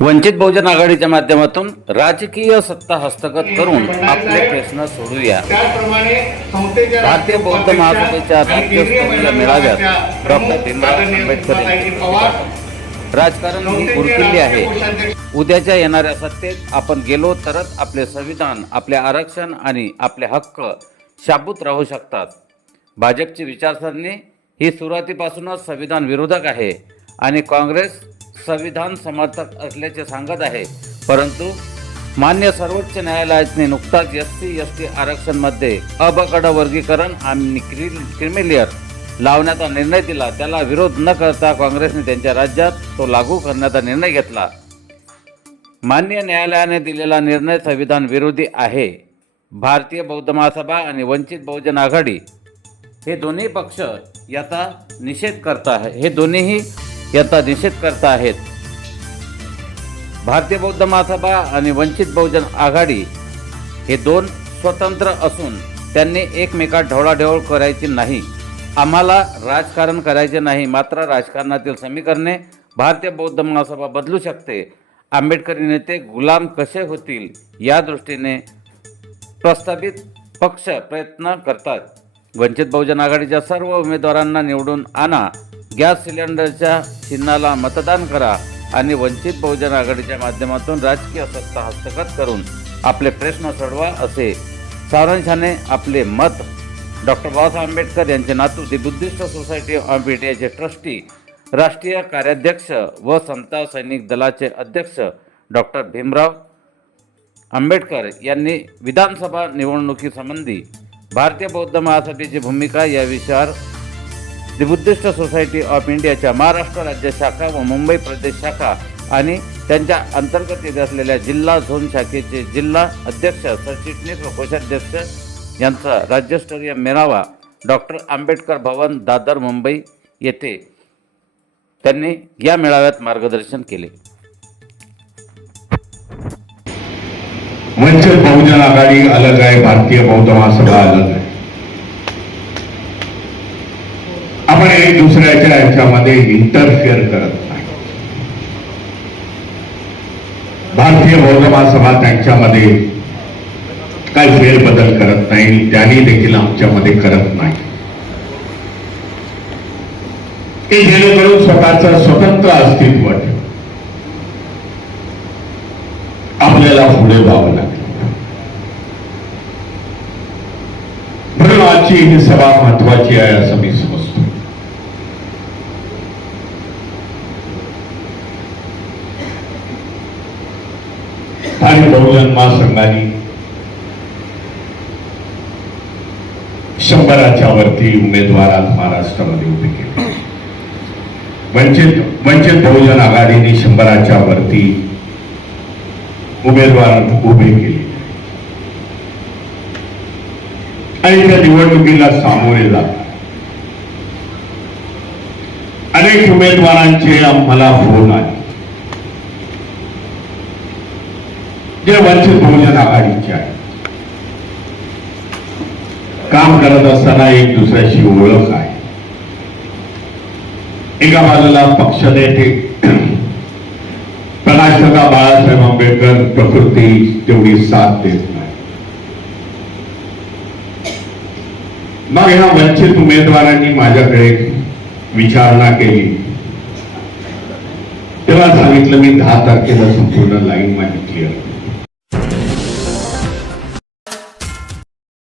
वंचित बहुजन आघाडीच्या माध्यमातून राजकीय सत्ता हस्तगत करून आपले प्रश्न सोडूया. भारतीय बौद्ध महासभेच्या राज्यस्तरीय मेळाव्यात डॉक्टर भीमराव आंबेडकर. राजकारण ही उरकिल्ली आहे. उद्याच्या येणाऱ्या सत्तेत आपण गेलो तरच आपले संविधान आपले आरक्षण आणि आपले हक्क शाबूत राहू शकतात. भाजपची विचारसरणी ही सुरुवातीपासूनच संविधान विरोधक आहे आणि काँग्रेस संविधान समर्थक असल्याचे सांगत आहे. परंतु मान्य सर्वोच्च न्यायालयाने नुकताच एस सी एस टी आरक्षणमध्ये अबकड वर्गीकरण आणि क्रिमिलियर लावण्याचा निर्णय दिला. त्याला विरोध न करता काँग्रेसने त्यांच्या राज्यात तो लागू करण्याचा निर्णय घेतला. मान्य न्यायालयाने दिलेला निर्णय संविधान विरोधी आहे. भारतीय बौद्ध महासभा आणि वंचित बहुजन आघाडी हे दोन्ही पक्ष याचा निषेध करत आहे. हे दोन्हीही याचा निषेध करत आहेत. भारतीय बौद्ध महासभा आणि वंचित बहुजन आघाडी हे दोन स्वतंत्र असून त्यांनी एकमेकात ढवळाढवळ करायची नाही. आम्हाला राजकारण करायचे नाही मात्र राजकारणातील समीकरणे भारतीय बौद्ध महासभा बदलू शकते. आंबेडकरी नेते गुलाम कसे होतील या दृष्टीने प्रस्तावित पक्ष प्रयत्न करतात. वंचित बहुजन आघाडीच्या सर्व उमेदवारांना निवडून आणा. गॅस सिलेंडरच्या चिन्हाला मतदान करा आणि वंचित बहुजन आघाडीच्या माध्यमातून राजकीय सत्ता हस्तगत करून आपले प्रश्न सोडवा असे. सारांशाने आपले मत. डॉक्टर बाबासाहेब आंबेडकर यांचे नातू दी बुद्धिस्ट सोसायटी ऑफ इंडियाचे ट्रस्टी राष्ट्रीय कार्याध्यक्ष व समता सैनिक दलाचे अध्यक्ष डॉक्टर भीमराव आंबेडकर यांनी विधानसभा निवडणुकीसंबंधी भारतीय बौद्ध महासभेची भूमिका या विषयावर दी बुद्धिस्ट सोसायटी ऑफ इंडियाच्या महाराष्ट्र राज्य शाखा व मुंबई प्रदेश शाखा आणि त्यांच्या अंतर्गत येत असलेल्या जिल्हा झोन शाखेचे जिल्हा अध्यक्ष सरचिटणीस व कोषाध्यक्ष यांचा राज्यस्तरीय मेळावा डॉक्टर आंबेडकर भवन दादर मुंबई येथे त्यांनी या मेळाव्यात मार्गदर्शन केले. वंचित बहुजन आघाडी अलग आहे भारतीय बौद्ध महासभा अलग आहे. आपण एक दुसऱ्याच्या याच्यामध्ये इंटरफिअर करत नाही. भारतीय बौद्ध महासभा त्यांच्यामध्ये काही फेरबदल करत नाही त्यांनी देखील आमच्यामध्ये करत नाही. की जेणेकरून स्वतःचं स्वतंत्र अस्तित्व आपल्याला पुढे व्हावं लागेल. म्हणून आजची ही सभा महत्वाची आहे असं मी समजतो आणि बहुजन महासंघाने शंभराच्या वरती उमेदवार आज महाराष्ट्रामध्ये उभे केले. वंचित वंचित बहुजन आघाडीने शंभराच्या वरती उमेदवार उभे केले. आणि त्या निवडणुकीला सामोरे जात अनेक उमेदवारांचे आम्हाला फोन आले. जे वंचित बहुजन आघाडीचे आहे काम करत असताना एक दुसऱ्याशी ओळख आहे. एका बाजूला पक्ष नेते प्रकाशदा बाळासाहेब आंबेडकर प्रकृती तेवढी साथ देत नाही. मग ह्या वंचित उमेदवारांनी माझ्याकडे विचारणा केली. तेव्हा सांगितलं मी दहा तारखेला संपूर्ण लाईन माझी क्लिअर